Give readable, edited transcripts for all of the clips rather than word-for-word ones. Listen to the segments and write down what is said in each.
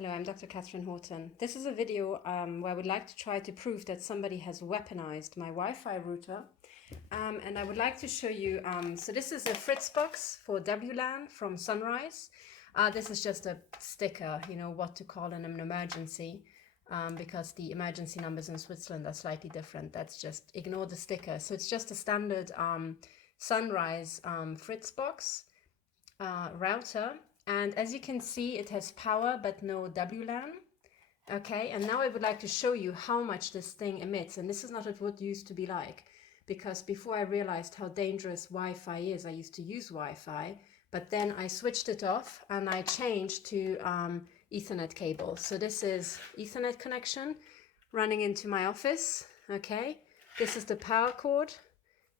Hello, I'm Dr. Katherine Horton. This is a video where I would like to try to prove that somebody has weaponized my Wi-Fi router. And I would like to show you, so this is a FritzBox for WLAN from Sunrise. This is just a sticker, you know, what to call in an emergency, because the emergency numbers in Switzerland are slightly different. That's just, ignore the sticker. So it's just a standard Sunrise FritzBox router. And as you can see, it has power but no WLAN. Okay, and now I would like to show you how much this thing emits. And this is not what it used to be like, because before I realized how dangerous Wi-Fi is, I used to use Wi-Fi, but then I switched it off and I changed to Ethernet cable. So this is Ethernet connection running into my office. Okay, this is the power cord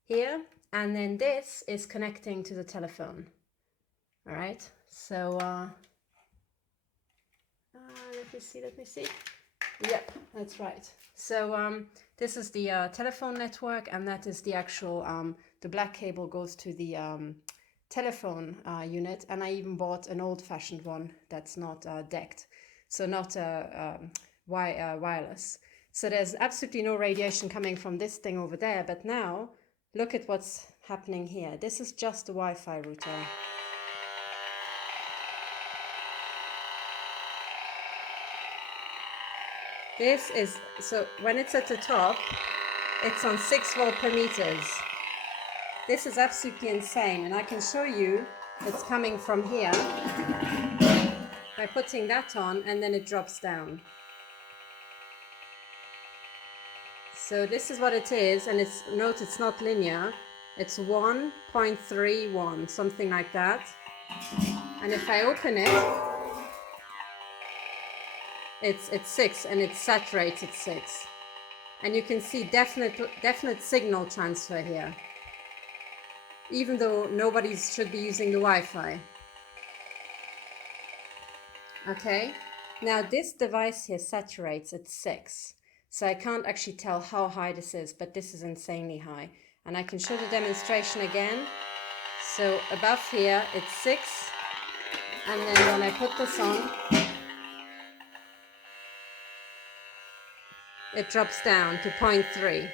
here, and then this is connecting to the telephone. All right, so let me see. Yep, that's right. So this is the telephone network, and that is the actual, the black cable goes to the telephone unit, and I even bought an old-fashioned one that's not decked, so not wireless. So there's absolutely no radiation coming from this thing over there, but now look at what's happening here. This is just a Wi-Fi router. This is, so when it's at the top, it's on 6 volt per meters. This is absolutely insane, and I can show you it's coming from here by putting that on, and then it drops down. So this is what it is, and it's, note it's not linear. It's 1.31, something like that. And if I open it, it's 6, and it saturates at 6. And you can see definite signal transfer here, even though nobody should be using the Wi-Fi. Okay, now this device here saturates at 6. So I can't actually tell how high this is, but this is insanely high. And I can show the demonstration again. So above here, it's 6. And then when I put this on, it drops down to 0.3.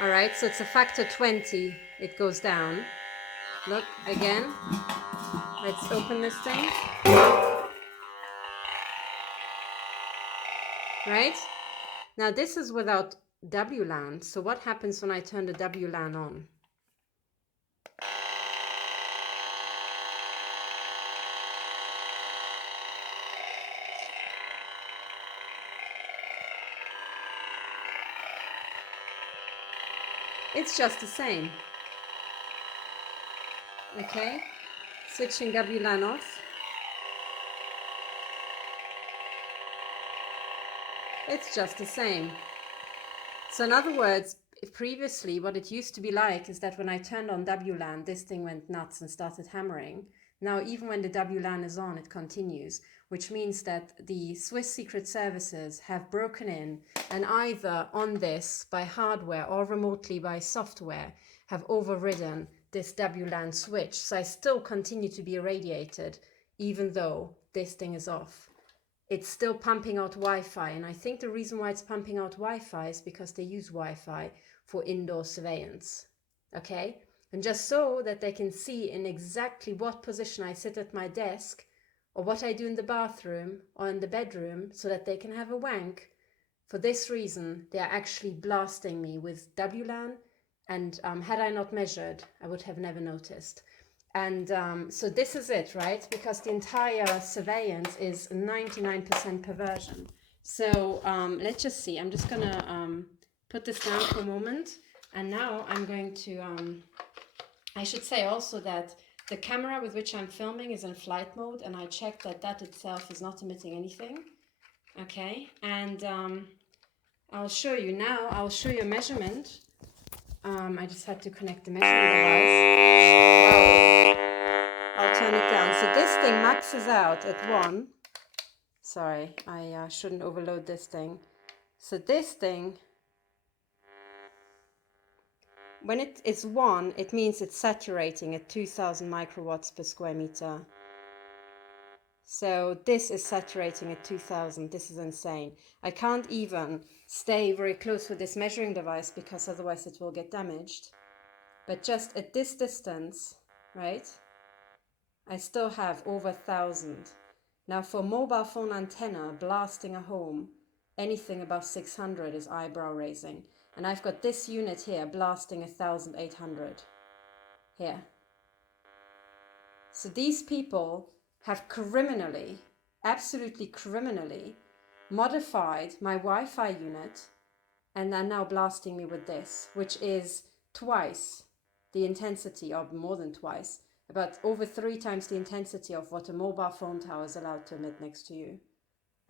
All right, so it's a factor 20, it goes down. Look, again, let's open this thing. Right? Now this is without WLAN, so what happens when I turn the WLAN on? It's just the same. Okay, switching WLAN off. It's just the same. So in other words, previously what it used to be like is that when I turned on WLAN, this thing went nuts and started hammering. Now even when the WLAN is on, it continues, which means that the Swiss Secret Services have broken in and either on this by hardware or remotely by software have overridden this WLAN switch. So I still continue to be irradiated even though this thing is off. It's still pumping out Wi-Fi, and I think the reason why it's pumping out Wi-Fi is because they use Wi-Fi for indoor surveillance. Okay, and just so that they can see in exactly what position I sit at my desk or what I do in the bathroom or in the bedroom, so that they can have a wank. For this reason, they are actually blasting me with WLAN, and had I not measured, I would have never noticed. And so this is it, right? Because the entire surveillance is 99% perversion. So let's just see. I'm just going to put this down for a moment. And now I'm going to, I should say also that the camera with which I'm filming is in flight mode. And I checked that that itself is not emitting anything. Okay. And I'll show you now. I'll show you a measurement. I just had to connect the measuring device. I'll turn it down. So this thing maxes out at 1. Sorry, I shouldn't overload this thing. So this thing, when it is 1, it means it's saturating at 2000 microwatts per square meter. So this is saturating at 2000. This is insane. I can't even stay very close with this measuring device because otherwise it will get damaged. But just at this distance, right, I still have over 1000. Now for mobile phone antenna blasting a home, anything above 600 is eyebrow raising. And I've got this unit here blasting 1800 here. So these people have criminally, absolutely criminally, modified my Wi-Fi unit and are now blasting me with this, which is twice the intensity, or more than twice, about over 3 times the intensity of what a mobile phone tower is allowed to emit next to you.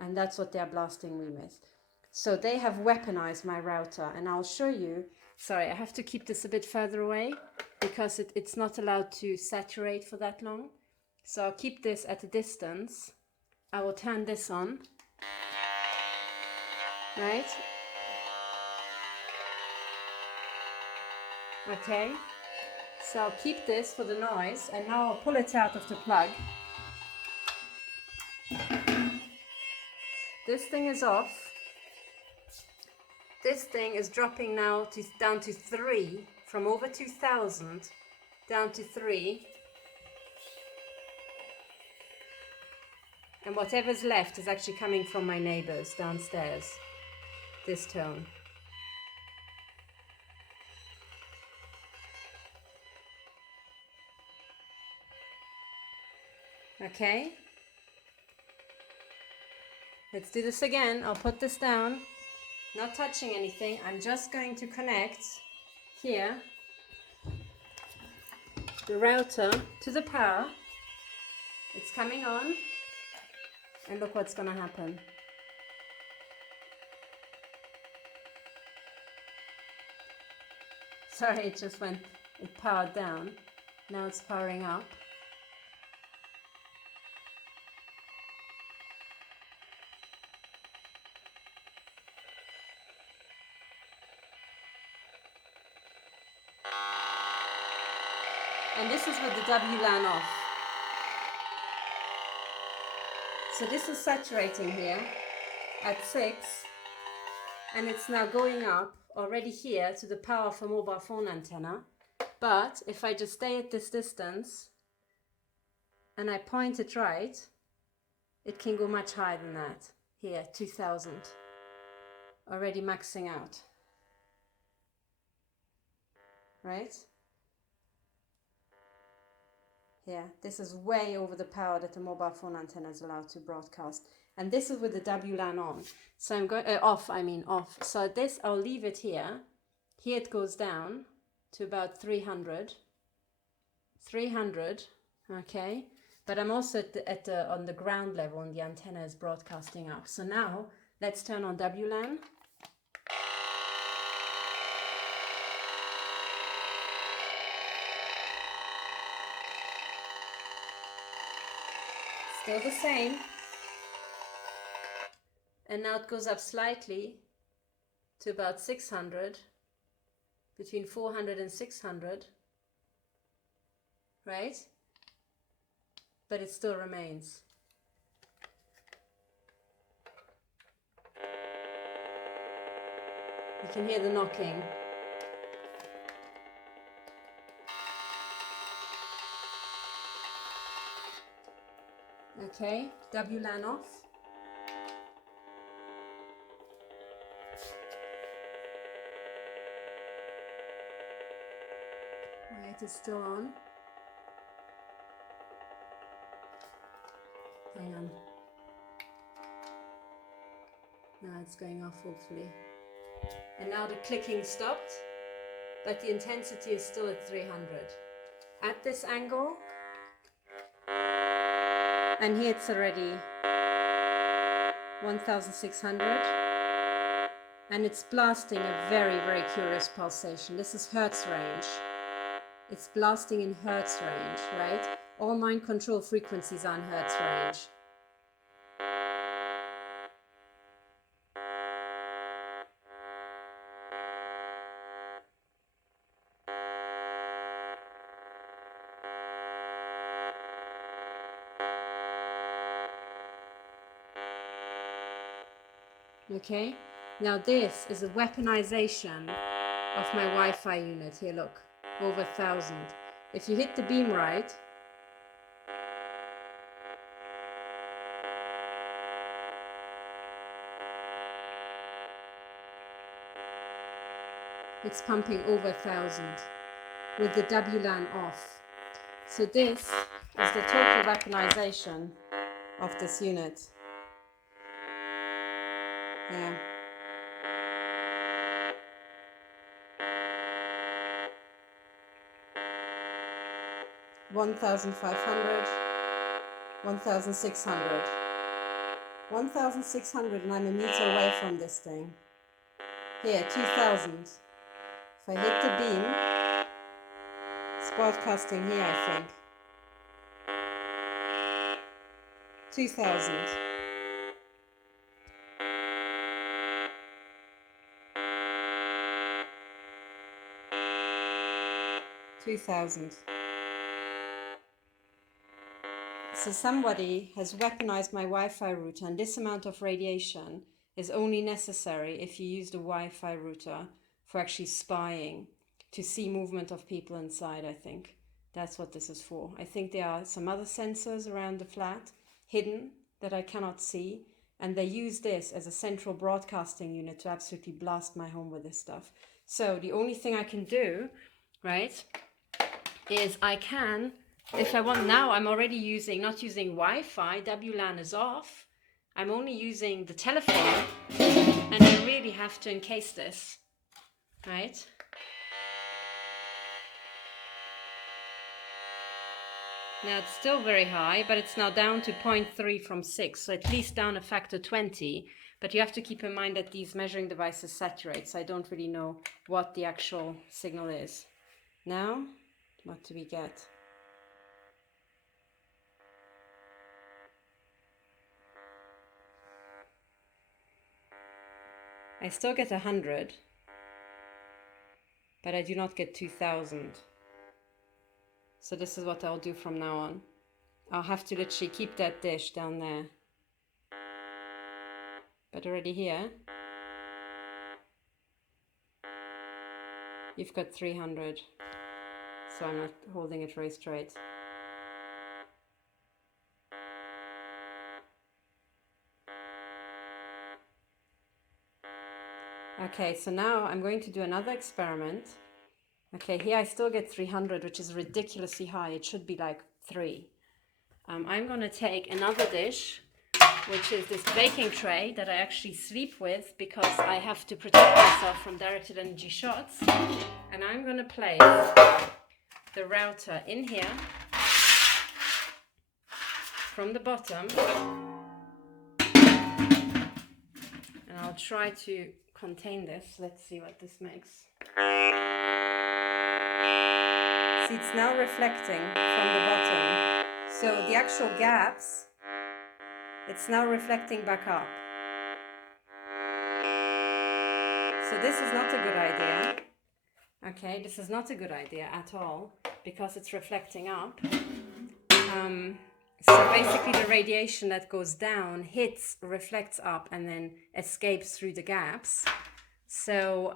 And that's what they're blasting me with. So they have weaponized my router, and I'll show you. Sorry, I have to keep this a bit further away because it's not allowed to saturate for that long. So I'll keep this at a distance. I will turn this on, right? Okay, so I'll keep this for the noise, and now I'll pull it out of the plug. This thing is off. This thing is dropping now down to 3, from over 2000 down to 3. And whatever's left is actually coming from my neighbors downstairs, this tone. Okay, let's do this again. I'll put this down, not touching anything. I'm just going to connect here the router to the power. It's coming on, and look what's going to happen. Sorry, it powered down. Now it's powering up. And this is with the WLAN off. So this is saturating here at 6, and it's now going up already here to the power for mobile phone antenna. But if I just stay at this distance and I point it right, it can go much higher than that. Here, 2000, already maxing out, right? Yeah, this is way over the power that the mobile phone antenna is allowed to broadcast. And this is with the WLAN on. So I'm going off. So this, I'll leave it here. Here it goes down to about 300. 300, okay. But I'm also on the ground level, and the antenna is broadcasting up. So now let's turn on WLAN. Still the same. And now it goes up slightly to about 600, between 400 and 600, right? But it still remains. You can hear the knocking. Okay, WLAN off. Right, it's still on. Hang on. Now it's going off, hopefully. And now the clicking stopped, but the intensity is still at 300. At this angle, and here it's already 1600, and it's blasting a very, very curious pulsation. This is Hertz range. It's blasting in Hertz range, right? All mind control frequencies are in Hertz range. Okay, now this is a weaponization of my Wi-Fi unit. Here, look, over 1,000. If you hit the beam right, it's pumping over 1,000 with the WLAN off. So this is the total weaponization of this unit. Yeah. $1,500, 1,600, 1,600, and I'm a meter away from this thing. Here, 2,000. If I hit the beam, it's broadcasting here, I think. 2,000. 2,000. So somebody has weaponized my Wi-Fi router, and this amount of radiation is only necessary if you use the Wi-Fi router for actually spying, to see movement of people inside, I think. That's what this is for. I think there are some other sensors around the flat, hidden, that I cannot see, and they use this as a central broadcasting unit to absolutely blast my home with this stuff. So the only thing I can do, right, is I can, if I want now, I'm already not using Wi-Fi, WLAN is off. I'm only using the telephone, and I really have to encase this, right? Now it's still very high, but it's now down to 0.3 from 6, so at least down a factor 20. But you have to keep in mind that these measuring devices saturate, so I don't really know what the actual signal is. Now, what do we get? I still get 100, but I do not get 2,000. So this is what I'll do from now on. I'll have to literally keep that dish down there. But already here, you've got 300. So I'm not holding it very straight. Okay, so now I'm going to do another experiment. Okay, here I still get 300, which is ridiculously high. It should be like 3. I'm going to take another dish, which is this baking tray that I actually sleep with because I have to protect myself from directed energy shots. And I'm going to place the router in here from the bottom. And I'll try to contain this. Let's see what this makes. See, it's now reflecting from the bottom. So the actual gaps, it's now reflecting back up. So this is not a good idea. Okay, this is not a good idea at all because it's reflecting up. So basically the radiation that goes down hits, reflects up, and then escapes through the gaps. So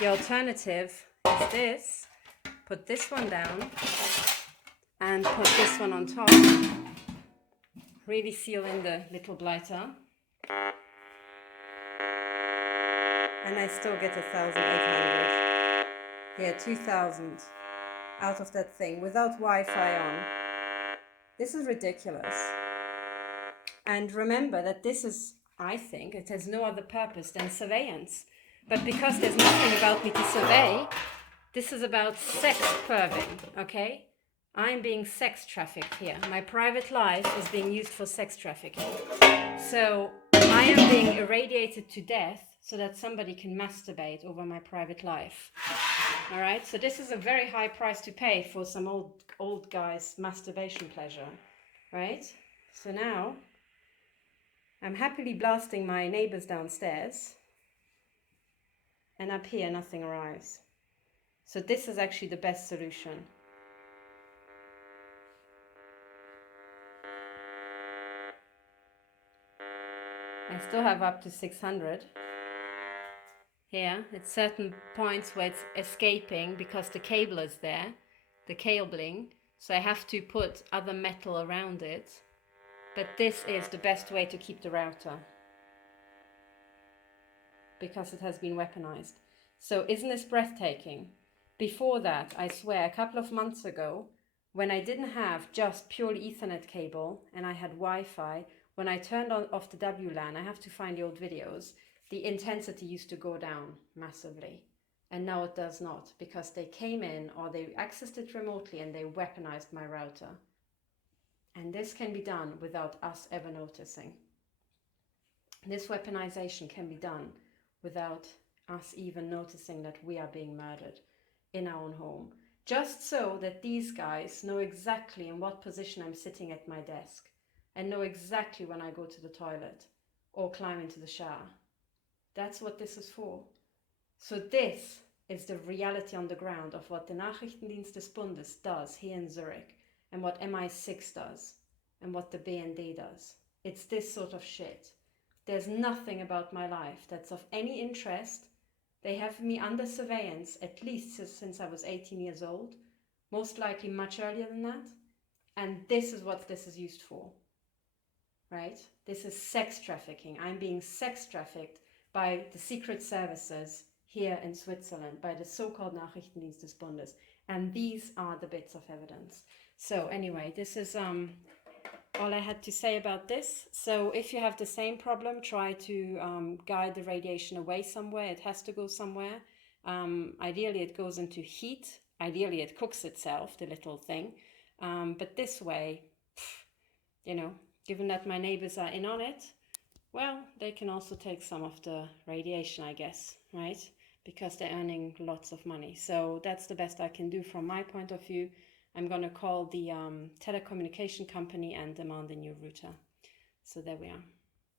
the alternative is this. Put this one down and put this one on top. Really seal in the little blighter. And I still get 1,800. Yeah, 2,000 out of that thing without Wi-Fi on. This is ridiculous. And remember that this is, I think, it has no other purpose than surveillance. But because there's nothing about me to survey, this is about sex perving, okay? I'm being sex trafficked here. My private life is being used for sex trafficking. So I am being irradiated to death so that somebody can masturbate over my private life. All right, so this is a very high price to pay for some old guy's masturbation pleasure, right? So now I'm happily blasting my neighbors downstairs, and up here nothing arrives. So this is actually the best solution. I still have up to 600. Here, it's certain points where it's escaping because the cable is there, the cabling, so I have to put other metal around it. But this is the best way to keep the router, because it has been weaponized. So isn't this breathtaking? Before that, I swear, a couple of months ago, when I didn't have just pure Ethernet cable and I had Wi-Fi, when I turned off the WLAN, I have to find the old videos, the intensity used to go down massively. And now it does not, because they came in or they accessed it remotely and they weaponized my router. And this can be done without us ever noticing. This weaponization can be done without us even noticing that we are being murdered in our own home. Just so that these guys know exactly in what position I'm sitting at my desk and know exactly when I go to the toilet or climb into the shower. That's what this is for. So this is the reality on the ground of what the Nachrichtendienst des Bundes does here in Zurich and what MI6 does and what the BND does. It's this sort of shit. There's nothing about my life that's of any interest. They have me under surveillance at least since I was 18 years old, most likely much earlier than that. And this is what this is used for, right? This is sex trafficking. I'm being sex trafficked by the secret services here in Switzerland, by the so-called Nachrichtendienst des Bundes. And these are the bits of evidence. So anyway, this is all I had to say about this. So if you have the same problem, try to guide the radiation away somewhere. It has to go somewhere. Ideally, it goes into heat. Ideally, it cooks itself, the little thing. But this way, you know, given that my neighbors are in on it, well, they can also take some of the radiation, I guess, right? Because they're earning lots of money. So that's the best I can do from my point of view. I'm going to call the telecommunication company and demand a new router. So there we are.